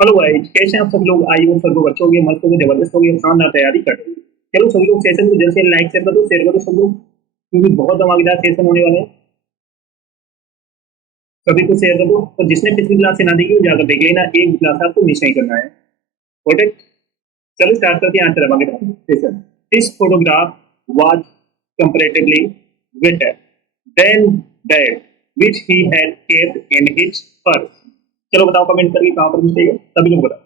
Hello guys, कैसे हैं आप सब लोग। आई होप सब लोग अच्छे होंगे, मस्त होंगे, जबरदस्त होंगे और शानदार तैयारी कर रहे हैं। चलो सभी लोग सेशन को जल्द से लाइक शेयर कर दो सब लोग, क्योंकि बहुत धमाकेदार सेशन होने वाले हैं। सभी को शेयर कर दो। तो जिसने पिछली क्लास से ना देखी वो जाकर देख लेना, एक क्लास आपको मिस नहीं करना है। ओके, चलो स्टार्ट करते हैं आज का धमाकेदार session. This photograph was comparatively better than that which he had kept in his purse। चलो बताओ कमेंट करके कहाँ पर मिस्टेक है, सभी लोग बताओ।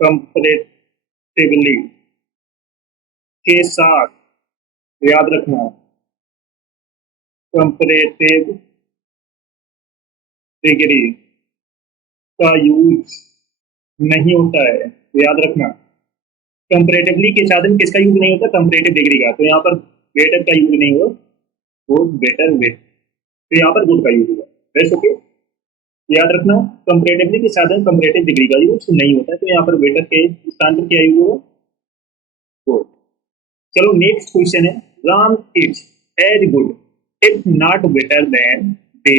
कंपैरेटिवली के साथ, याद रखना, कंपैरेटिव डिग्री का यूज नहीं होता है, याद रखना। कंपैरेटिवली के साथ में किसका यूज नहीं होता, कंपैरेटिव डिग्री का। तो यहाँ पर बेटर का यूज नहीं होगा, वो बेटर वेट। तो यहाँ पर गुड का यूज होगा। बेस्ट, ओके, याद रखना। कंपैरेटिवली के साथ में कंपैरेटिव डिग्री का यूज नहीं होता है, तो यहाँ पर बेटर के स्थान पर क्या यूज होगा, गुड। चलो नेक्स्ट क्वेश्चन है, Ram is as good if not better than they.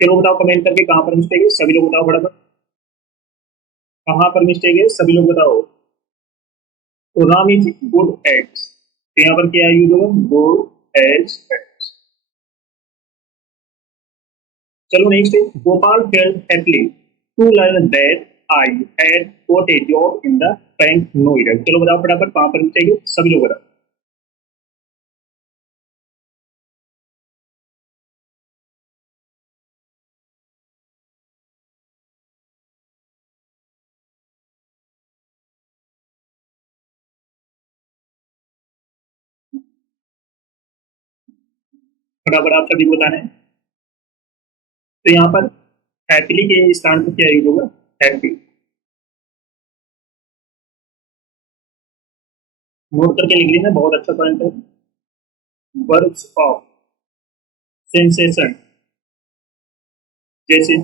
चलो बताओ कमेंट करके कहाँ पर मिस्टेक है, सभी लोग बताओ फटाफट। कहाँ पर मिस्टेक है सभी लोग बताओ। तो राम इज गुड एट, तो यहाँ पर क्या यूज होगा, गुड एज एट। चलो नेक्स्ट है, Gopal felt happily to learn that I had got a job in the bank no error. चलो बताओ फटाफट कहाँ पर मिस्टेक है, सभी लोग बताओ। फटाफट आप सभी को बताना है। तो यहाँ पर हैप्पीली के स्थान पर क्या यूज होगा, हैप्पी। नोट करके लिख लेना, बहुत अच्छा पॉइंट है। वर्ब्स ऑफ सेंसेशन, जैसे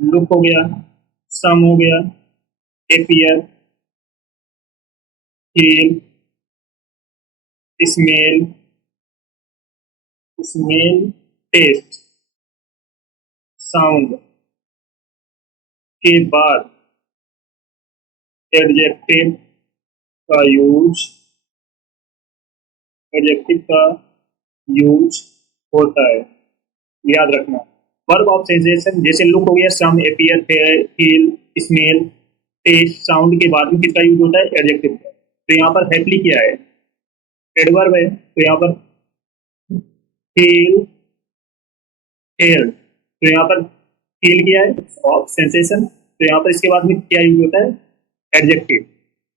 लुक हो गया, सम हो गया, appear, feel, smell, smell, taste, sound के बाद एडजेक्टिव का यूज, एडजेक्टिव का यूज होता है, याद रखना। वर्ब ऑफ सेंसेशन जैसे लुक हो गया, seem, appear, feel, smell, taste, sound के बाद में किसका यूज होता है, एडजेक्टिव का। तो यहाँ पर हैप्पीली क्या है, एडवर्ब है, तो यहाँ पर फील, हेयर। तो यहाँ पर फील क्या है, ऑफ सेंसेशन। तो यहाँ पर इसके बाद में क्या यूज होता है, एडजेक्टिव।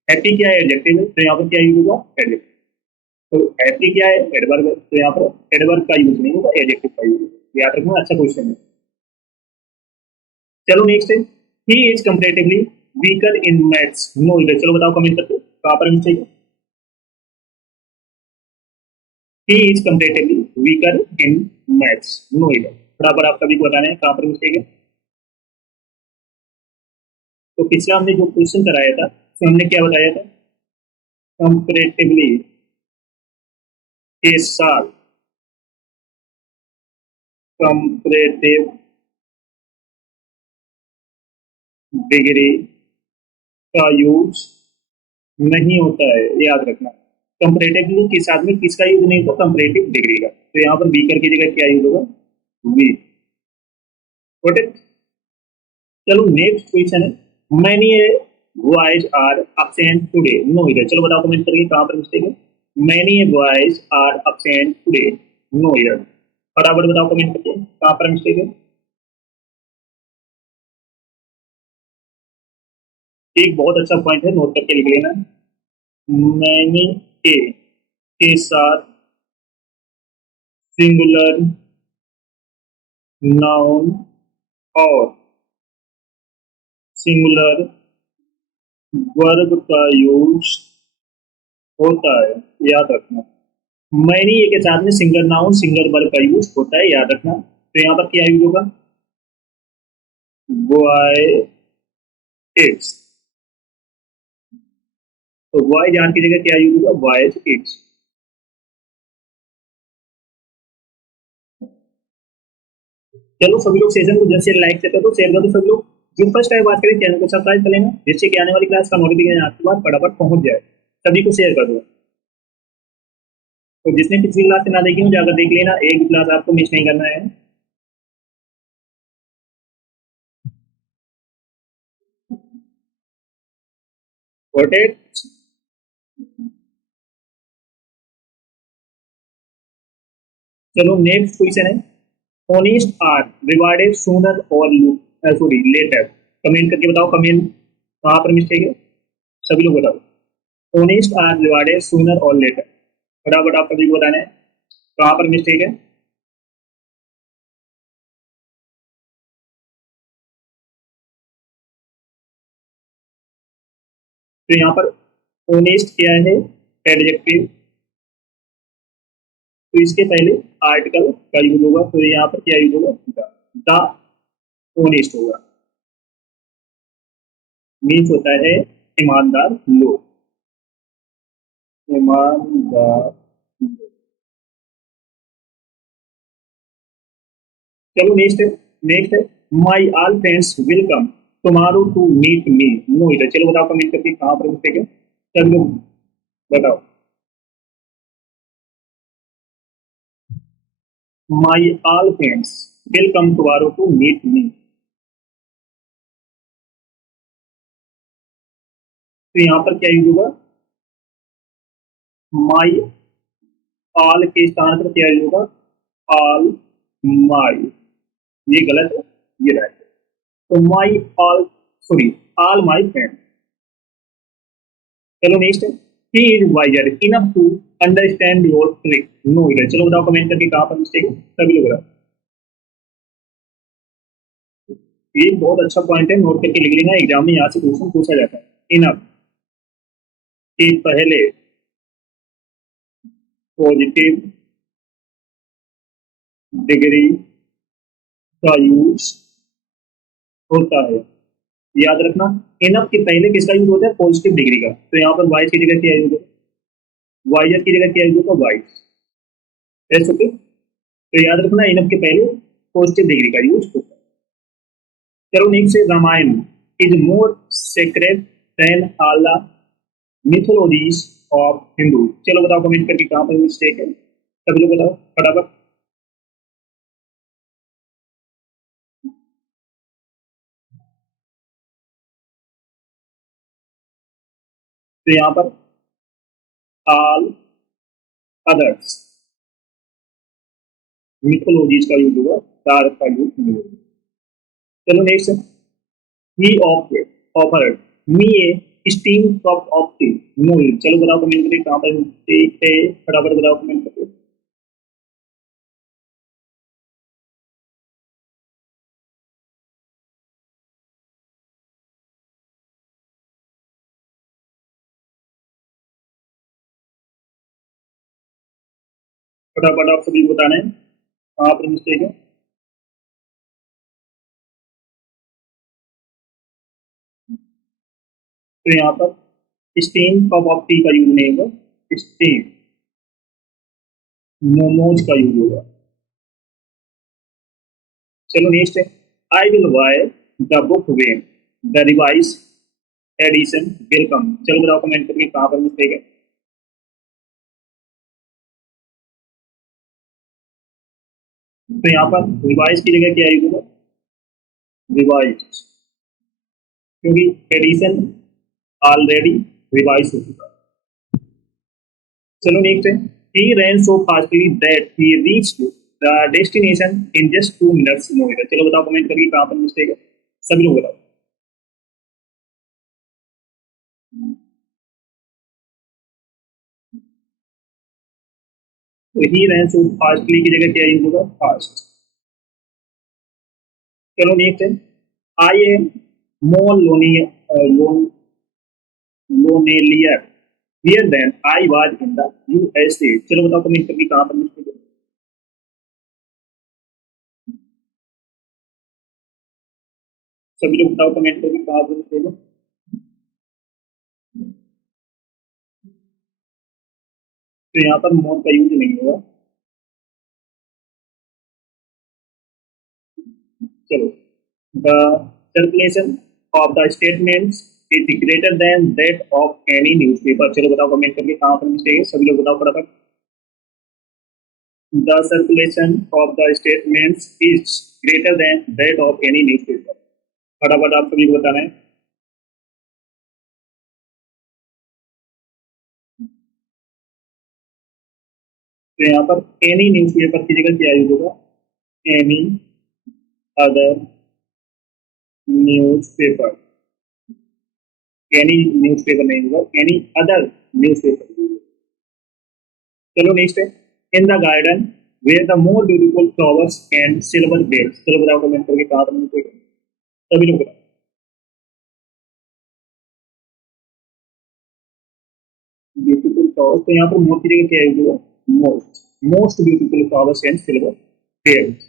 हैप्पी क्या है, एडजेक्टिव है, तो यहाँ पर क्या यूज होगा, एडजेक्टिव। तो हैप्पी क्या है, एडवर्ब है, तो यहाँ पर एडवर्ब का यूज नहीं होगा, एडजेक्टिव का यूज होगा। याद रखना, अच्छा क्वेश्चन है। चलो नेक्स्ट है, he is comparatively weaker in maths, no इधर। चलो बताओ कमेंट करके कहाँ पर मिस्टेक है। He is comparatively weaker in maths, no error. बराबर आप सभी को बताना है कहाँ पर मिस्टेक है। तो पिछला हमने जो क्वेश्चन कराया था, तो हमने क्या बताया था, कंपैरेटिवली के साथ कंपैरेटिव डिग्री का यूज नहीं होता है, याद रखना। कंपैरेटिवली के साथ में किसका यूज नहीं होता, कंपैरेटिव डिग्री का। तो यहाँ पर वीकर की जगह क्या यूज होगा, वीक। ओके, चलो नेक्स्ट क्वेश्चन है, many boys are absent today, no इधर। चलो बताओ कमेंट करके कहाँ पर मिस्टेक है। Many boys are absent today, no error. फटाफट बताओ कमेंट करके कहाँ पर मिस्टेक है। एक बहुत अच्छा पॉइंट है, नोट करके लिख लेना। मैनी के साथ सिंगुलर नाउन और सिंगुलर वर्ब का यूज होता है, याद रखना। मैनी के साथ में सिंगल नाउन सिंगल वर्ब का यूज होता है, याद रखना। तो यहाँ पर क्या यूज होगा, बॉय इट्स। तो बॉय जान की जगह क्या यूज होगा, बॉयज इट्स। चलो सभी लोग सेशन को जल्द से लाइक करते तो शेयर कर दो। सभी लोग जो फर्स्ट टाइम बात करें चैनल को सब्सक्राइब कर लेना, जिससे कि आने वाली क्लास का नोटिफिकेशन आपके पास फटाफट पहुंच जाए। सभी को शेयर कर दो। तो जिसने पिछली क्लास से ना देखी हो जाकर देख लेना, एक भी क्लास आपको मिस नहीं करना है। Got it? चलो नेक्स्ट क्वेश्चन है, ऑनेस्ट आर रिवार्डेड सूनर और सॉरी लेटर। कमेंट करके बताओ, कमेंट कहाँ पर मिस्टेक है, सभी लोग बताओ। ऑनेस्ट आर रिवार्डेड सूनर और लेटर, फटाफट आप सभी को बताना है कहाँ पर मिस्टेक है। तो यहाँ पर ऑनेस्ट क्या है, एडजेक्टिव, तो इसके पहले आर्टिकल का यूज होगा, तो यहाँ पर क्या यूज होगा, द ऑनेस्ट होगा। मीन्स होता है ईमानदार लोग, ईमानदार। चलो नेक्स्ट है, नेक्स्ट है, my all friends welcome tomorrow to meet me no इधर। चलो बताओ कमेंट करके कहाँ पर मिस्टेक है, सब लोग बताओ। My all friends welcome tomorrow to meet me, तो यहाँ पर क्या यूज होगा, माई ऑल के स्थान पर क्या यूज होगा, ऑल माई। ये गलत है, ये राइट है। तो my all, sorry, all my friend. चलो नेक्स्ट है, he is wiser enough to understand your trick no इधर। चलो बताओ कमेंट करके कहाँ पर मिस्टेक है, सभी लोग बताओ। ये बहुत अच्छा पॉइंट है, नोट करके लिख लेना, एग्जाम में यहाँ से क्वेश्चन पूछा जाता है। इनफ के पहले पॉजिटिव डिग्री का यूज होता है, याद रखना। इनफ के पहले किसका यूज होता है, पॉजिटिव डिग्री का। तो यहाँ पर वाइज की जगह क्या यूज होगा, वाइजर की जगह क्या यूज होगा, वाइज। ऐसे ओके, तो याद रखना इनफ के पहले पॉजिटिव डिग्री का यूज होता है। चलो नेक्स्ट है, Ramayana is more sacred than all the mythologies of Hindu. चलो बताओ कमेंट करके कहाँ पर मिस्टेक है, सभी लोग बताओ फटाफट। तो यहाँ पर ऑल अदर्स मिथोलॉजीज का यूज होगा, तारक का यूज नहीं होगा। चलो next, he offered me a steam cup of tea no. चलो बताओ कमेंट करके कहाँ पर मिस्टेक है, फटाफट बताओ कमेंट करके। फटाफट आप सभी को बताना है कहाँ पर मिस्टेक है। तो यहाँ पर स्टीम कप ऑफ टी का यूज नहीं होगा, स्टीम मोमोज का यूज होगा। चलो नेक्स्ट है, I will buy the book when the revise edition will come. चलो बताओ कमेंट करके कहाँ पर मिस्टेक है। तो यहाँ पर रिवाइज की जगह क्या यूज होगा, रिवाइज, क्योंकि एडिशन ऑलरेडी रिवाइज हो चुका है। चलो नेक्स्ट है, he ran so fastly that he reached the destination in just 2 minutes no error। चलो बताओ कमेंट करके कहाँ पर मिस्टेक है, सभी लोग बताओ। तो ही ran so fastly की जगह क्या यूज होगा, फास्ट। चलो नेक्स्ट है, I am more lone lonelier here than I was in the USA. चलो बताओ कमेंट करके कहाँ पर मिस्टेक है, सभी लोग बताओ कमेंट करके कहाँ पर मिस्टेक है। तो यहाँ पर मोर का यूज नहीं होगा। चलो, the circulation of the statements is greater than that of any newspaper. चलो बताओ कमेंट करके कहाँ पर मिस्टेक है, सभी लोग बताओ फटाफट। The circulation of the statements is greater than that of any newspaper। फटाफट आप सभी को बताना है। तो यहाँ पर एनी न्यूज़पेपर की जगह क्या यूज होगा, any other newspaper. Any newspaper नहीं होगा, एनी अदर न्यूज़पेपर। चलो नेक्स्ट है, in the garden were the more beautiful flowers and silver bells. चलो बताओ कमेंट करके कहाँ पर मिस्टेक है, सभी लोग बताओ। ब्यूटीफुल फ्लावर्स, तो यहाँ पर मोर की जगह क्या यूज होगा, most. Most beautiful flowers and silver bells.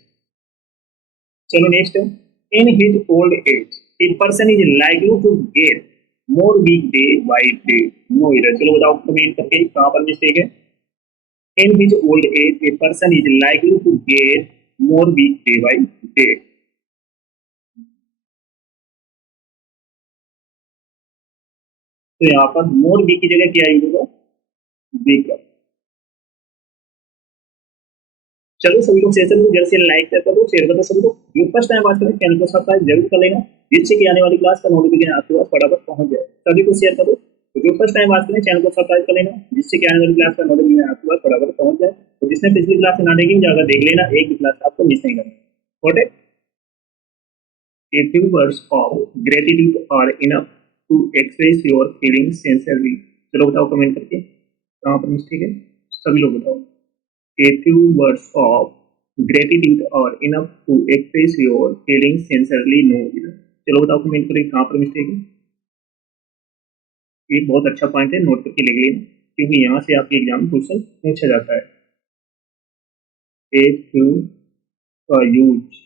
चलो नेक्स्ट है, in his old age a person is likely to get more weak day by day. No इधर, चलो बताओ कमेंट करके कहाँ पर मिस्टेक है। In his old age a person is likely to get more weak day by day. तो यहाँ पर मोर वीक की जगह क्या यूज होगा, वीकर। चलो सभी लोग सेशन को जल्द से लाइक करते दो, शेयर करते सभी लोग। जो फर्स्ट टाइम बात करें चैनल को सब्सक्राइब जरूर कर लेना, जिससे कि आने वाली क्लास का नोटिफिकेशन आपके पास फटाफट पहुंच जाए। सभी को शेयर करो। तो जो फर्स्ट टाइम बात करें चैनल को सब्सक्राइब कर लेना, जिससे कि आने वाली क्लास का नोटिफिकेशन आपके पास फटाफट पहुंच जाए। तो जिसने पिछली क्लास में ना देखी जाकर देख लेना, एक भी क्लास आपको मिस नहीं करना। Okay, a few words of gratitude are enough to express your feelings sincerely। चलो बताओ कमेंट करके कहाँ पर मिस्टेक है, सभी लोग बताओ। A few words of gratitude are enough to express your feelings sincerely। No either। चलो बताओ कमेंट करके कहाँ पर मिस्टेक है। ये बहुत अच्छा पॉइंट है, नोट करके लिख लेना, क्योंकि यहाँ से आपके एग्जाम में क्वेश्चन पूछा जाता है। A few का यूज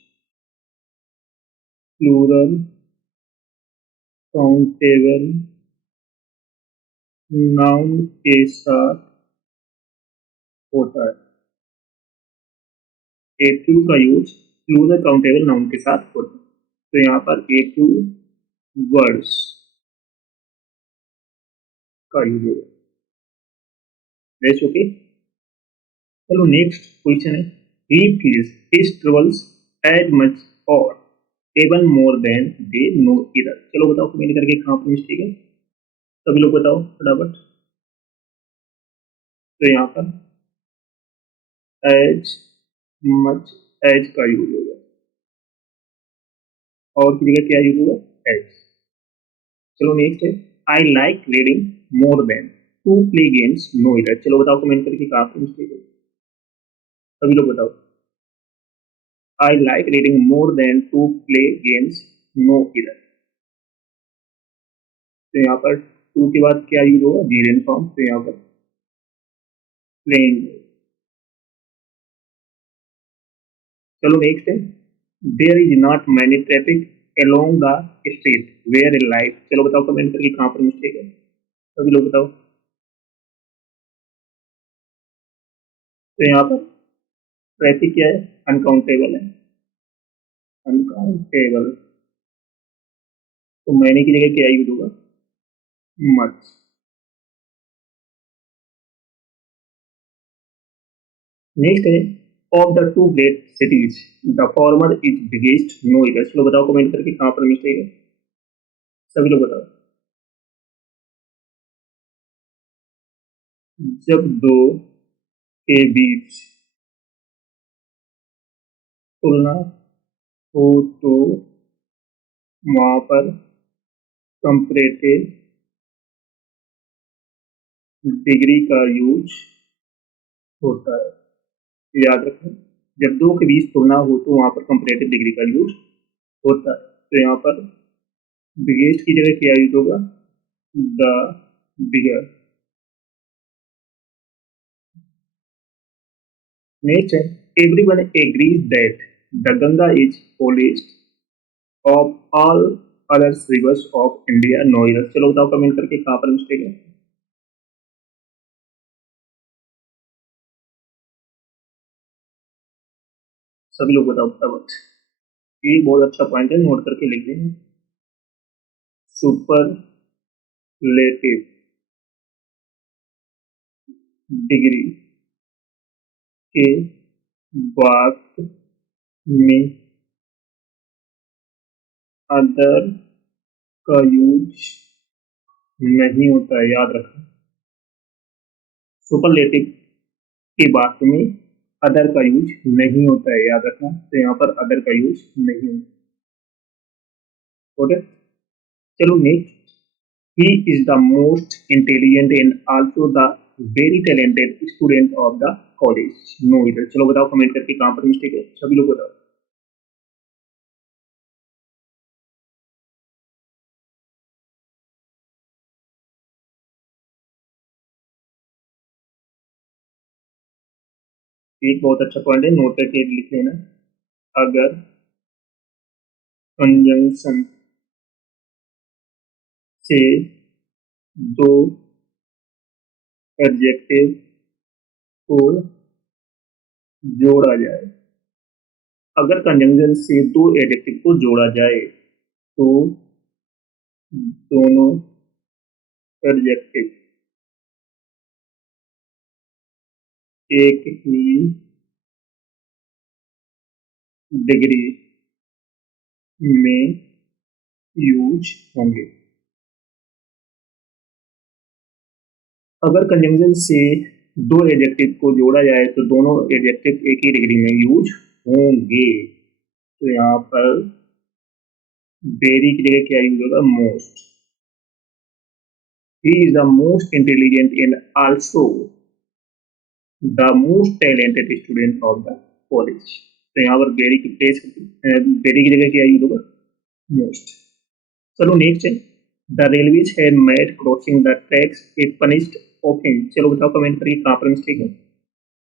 प्लूरल काउंटेबल नाउन के साथ होता है। ए फ्यू का यूज प्लूरल काउंटेबल नाउन के साथ होता है। तो यहाँ पर ए फ्यू वर्ड्स का यूज होगा। That's okay. चलो नेक्स्ट क्वेश्चन है, he feels his troubles as much और even more than they know इधर। चलो बताओ कमेंट करके कहाँ पर मिस्टेक है, सभी लोग बताओ फटाफट। तो यहाँ पर एज मच एज का यूज होगा, और की जगह क्या यूज होगा, एज। चलो नेक्स्ट है, I like reading more than to play games no इधर। चलो बताओ कमेंट करके कहाँ पर मिस्टेक है, सभी लोग बताओ। I like reading more than to play games no error. तो यहाँ पर टू के बाद क्या यूज होगा, जीरेन फॉर्म। तो यहाँ पर प्लेइंग। चलो नेक्स्ट है, there is not many traffic along the street where a light. चलो बताओ कमेंट करके कहाँ पर मिस्टेक है, सभी लोग बताओ। तो यहाँ पर ट्रैफिक क्या है, अनकाउंटेबल है, अनकाउंटेबल। तो मैंने की जगह क्या यूज होगा, मच। नेक्स्ट है, of the two great cities the former is biggest no इधर। चलो बताओ कमेंट करके कहाँ पर मिस्टेक है, सभी लोग बताओ। जब दो के बीच तुलना हो तो वहां पर कंपैरेटिव डिग्री का यूज होता है। याद रखें, जब दो के बीच तुलना हो तो वहां पर कंपैरेटिव डिग्री का यूज होता है। तो यहाँ पर बिगेस्ट की जगह क्या यूज होगा, द बिगर। नेक्स्ट है, everyone agrees that the Ganga is holiest of all others rivers of India no इधर। चलो बताओ कमेंट करके कहाँ पर मिस्टेक है, सभी लोग बताओ फटाफट। ये बहुत अच्छा पॉइंट है, नोट करके लिख दें। सुपरलेटिव डिग्री के बाद में अदर का यूज नहीं होता है, याद रखना। सुपरलेटिव के बाद में अदर का यूज नहीं होता है, याद रखना। तो यहाँ पर अदर का यूज नहीं होता। ओके, चलो next. He is the most intelligent and also the very talented student of the college. No इधर, चलो बताओ कमेंट करके कहाँ पर मिस्टेक है, सभी लोग बताओ। एक बहुत अच्छा पॉइंट है, नोट करके लिख लेना। अगर कंजंक्शन से दो एडजेक्टिव को जोड़ा जाए, अगर कंजंक्शन से दो एडजेक्टिव को जोड़ा जाए तो दोनों एडजेक्टिव एक ही डिग्री में यूज होंगे। अगर कंजंक्शन से दो एडजेक्टिव को जोड़ा जाए तो दोनों एडजेक्टिव एक ही डिग्री में यूज होंगे। तो यहाँ पर वेरी की जगह क्या यूज होगा, most. He is the most intelligent and also the most talented student of the college. तो यहाँ पर वेरी की प्लेस, वेरी की जगह क्या यूज होगा, मोस्ट। चलो नेक्स्ट है। The railways had made crossing the tracks A punished offence. चलो बताओ कमेंट करिए कहाँ पर मिस्टेक है।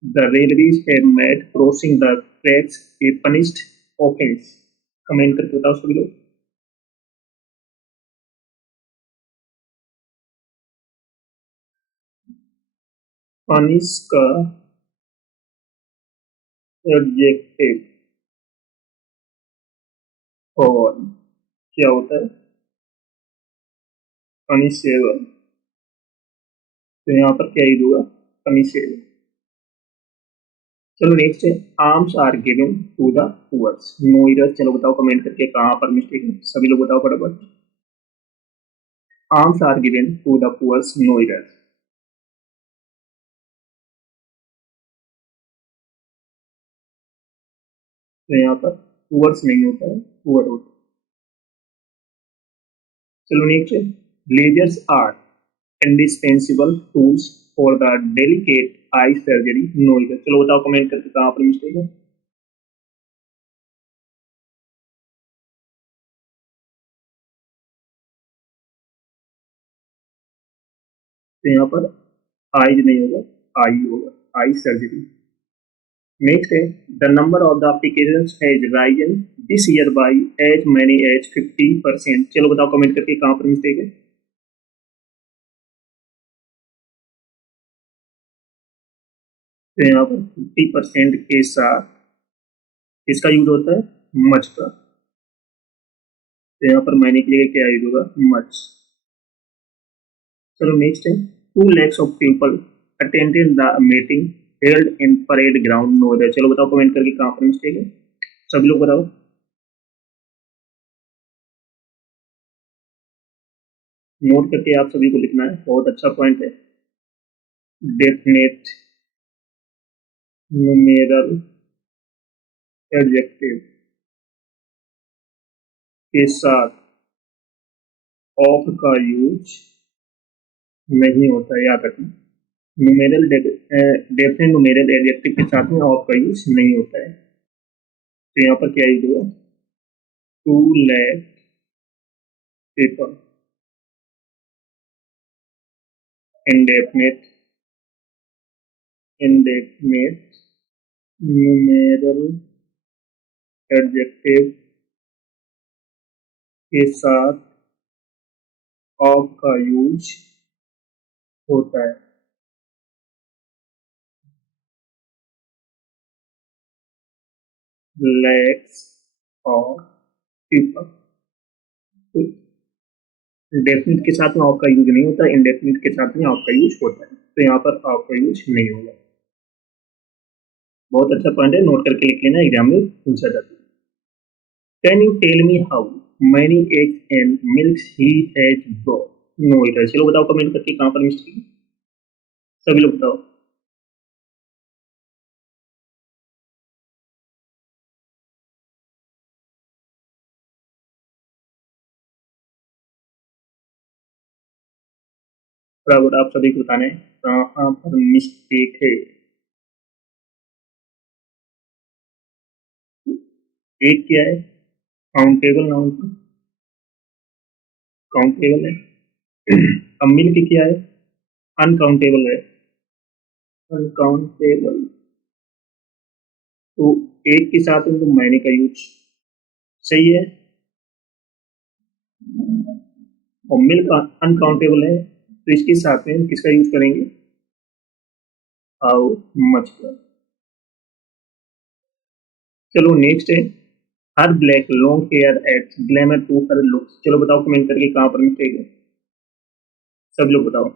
The railways had made crossing the tracks a punished offense। Comment करके बताओ सभी लोग। पनिश का एडजेक्टिव और क्या होता है, पनिशेबल। तो यहाँ पर क्या यूज होगा, पनिशेबल। चलो नेक्स्ट है। Alms are given to the poors. No error, चलो बताओ कमेंट करके कहाँ पर मिस्टेक है, सभी लोग बताओ फटाफट। Alms are given to the poors, no error. तो यहाँ पर पुअर्स नहीं होता है, पुअर होता है। चलो नेक्स्ट है। Lasers are indispensable tools for the delicate eye surgery। No इधर, चलो बताओ कमेंट करके कहाँ पर मिस्टेक है। तो यहाँ पर आईज नहीं होगा, आई होगा, आई सर्जरी। नेक्स्ट है। The number of the applications has risen this year by as many as 50%। चलो बताओ कमेंट करके कहाँ पर मिस्टेक है। तो यहाँ पर 50% के साथ किसका यूज होता है, मच का। तो यहाँ पर मैंने की जगह क्या यूज होगा, मच। चलो नेक्स्ट है। 2 lakhs of people attended the meeting held in parade ground Noida. चलो बताओ कमेंट करके कहाँ पर मिस्टेक है, सभी लोग बताओ। नोट करके आप सभी को लिखना है, बहुत अच्छा पॉइंट है। डेफिनेट न्यूमेरल एडजेक्टिव के साथ ऑफ का यूज नहीं होता है, याद रखना। न्यूमेरल डेफिनेट न्यूमेरल एडजेक्टिव के साथ में ऑफ का यूज नहीं होता है। तो यहाँ पर क्या यूज होगा, 2 lakh people। indefinite indefinite numeral adjective के साथ ऑफ का यूज होता है। लैक्स और पीपल। तो डेफिनिट के साथ में ऑफ का यूज नहीं होता, इंडेफिनिट के साथ में ऑफ का यूज होता है, तो यहाँ पर ऑफ का यूज नहीं होगा। बहुत अच्छा पॉइंट है, नोट करके लिख लेना, एग्जाम में पूछा जाता है। Can you tell me how many eggs and milk he has brought? No इधर, चलो बताओ कमेंट करके कहाँ पर मिस्टेक है, सभी लोग बताओ। बराबर आप सभी को बताना है कहाँ पर मिस्टेक है। एक क्या है? काउंटेबल नाउन का काउंटेबल है। अब मिल्क क्या है? अनकाउंटेबल है, अनकाउंटेबल। तो एक के साथ में तो मैंने का यूज सही है, और मिल्क अनकाउंटेबल है, तो इसके साथ में किसका यूज करेंगे? हाउ मच का। चलो नेक्स्ट है, her black long hair adds glamour to her looks. चलो बताओ कमेंट करके कहाँ पर मिस्टेक है, सब लोग बताओ,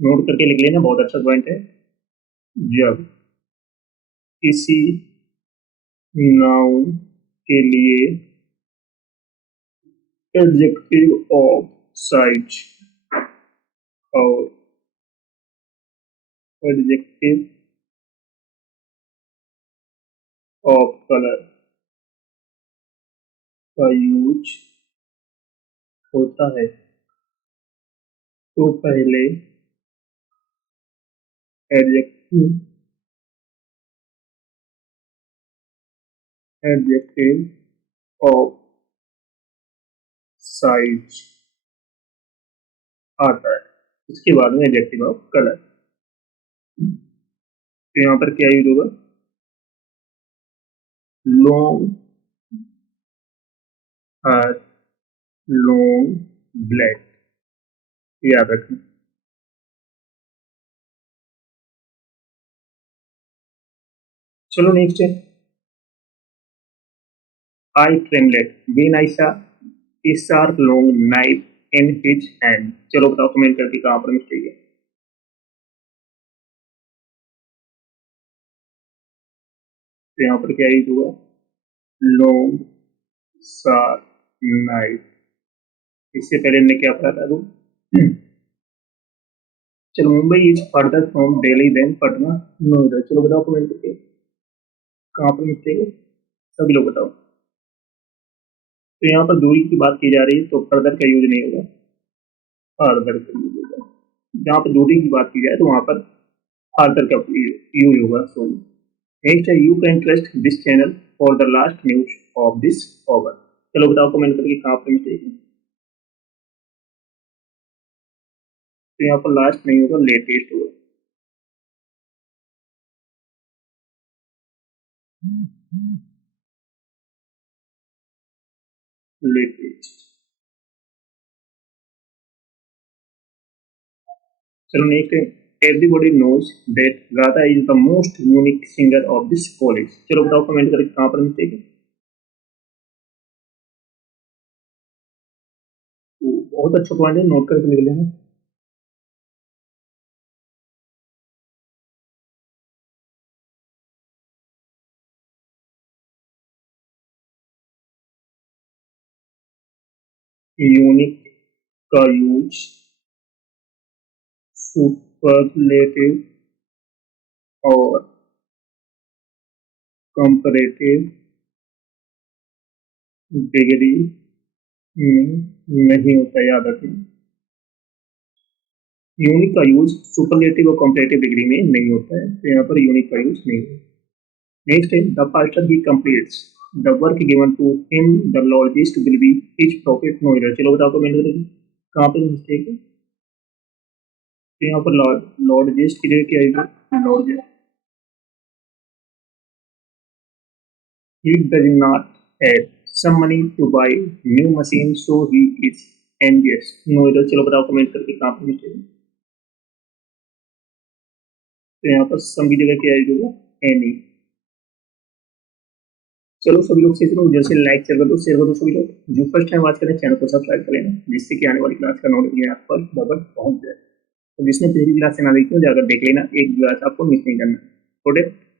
नोट करके लिख लेना, बहुत अच्छा पॉइंट है। जब किसी नाउन के लिए एडजेक्टिव ऑफ साइज और एडजेक्टिव ऑफ कलर का यूज होता है, तो पहले एडजेक्टिव ऑफ साइज आता है, इसके बाद में एडजेक्टिव ऑफ कलर। तो यहाँ पर क्या यूज होगा? लॉन्ग हर लॉन्ग ब्लैक, याद रखना। चलो नेक्स्ट है, आई Tremlett when I saw a sharp long knife in his hand. चलो बताओ कमेंट करके कहाँ पर मिस्टेक है। तो यहाँ पर क्या यूज हुआ? लॉन्ग शार्प नाइफ, इससे पहले हमने क्या पढ़ा था? चलो, Mumbai is further from Delhi than Patna, no error. चलो बताओ कमेंट करके कहाँ पर मिस्टेक है, सभी लोग बताओ। तो यहाँ पर दूरी की बात की जा रही है, तो फर्दर का यूज नहीं होगा, फार्दर का यूज होगा। जहाँ पर दूरी की बात की जाए तो वहां पर फार्दर का यूज होगा। सॉरी, नेक्स्ट है, you can trust this channel for the last news of this over. चलो बताओ कमेंट करके कहाँ पर मिस्टेक है। तो यहाँ पर लास्ट नहीं होगा, लेटेस्ट होगा। लेटेस्ट। चलो नेक्स्ट है, everybody knows that Radha is the most unique singer of this college. चलो बताओ कमेंट करके कहाँ पर मिस्टेक है। तो बहुत अच्छा पॉइंट है, नोट करके लिख लेना। यूनिक का यूज सुपरलेटिव और कंपैरेटिव डिग्री में नहीं होता, याद रखना। यूनिक का यूज सुपरलेटिव और कंपैरेटिव डिग्री में नहीं होता है, तो यहाँ पर यूनिक का यूज नहीं है। नेक्स्ट है, the faster he completes the work given to him the largest will be his profit no error. चलो बताओ कमेंट करेंगे कहाँ पर मिस्टेक है। तो यहाँ पर लॉर्जेस्ट की जगह क्या आएगी? लॉर्जेस्ट। He does not have some money to buy new machine, so he is envious. No इधर, चलो बताओ कमेंट करके कहाँ पर मिस्टेक है। तो यहाँ पर सम की जगह क्या यूज होगा? एनी। चलो सभी लोग सीख रहे हो, जैसे लाइक शेयर कर दो सभी लोग। जो फर्स्ट टाइम आज करें चैनल को सब्सक्राइब कर लेना, जिससे कि आने वाली क्लास का नोटिफिकेशन आप पर बराबर पहुंच जाए। तो जिसने पहली क्लास से ना देखी हो जाकर देख लेना, एक क्लास आपको मिस नहीं करना। ओके।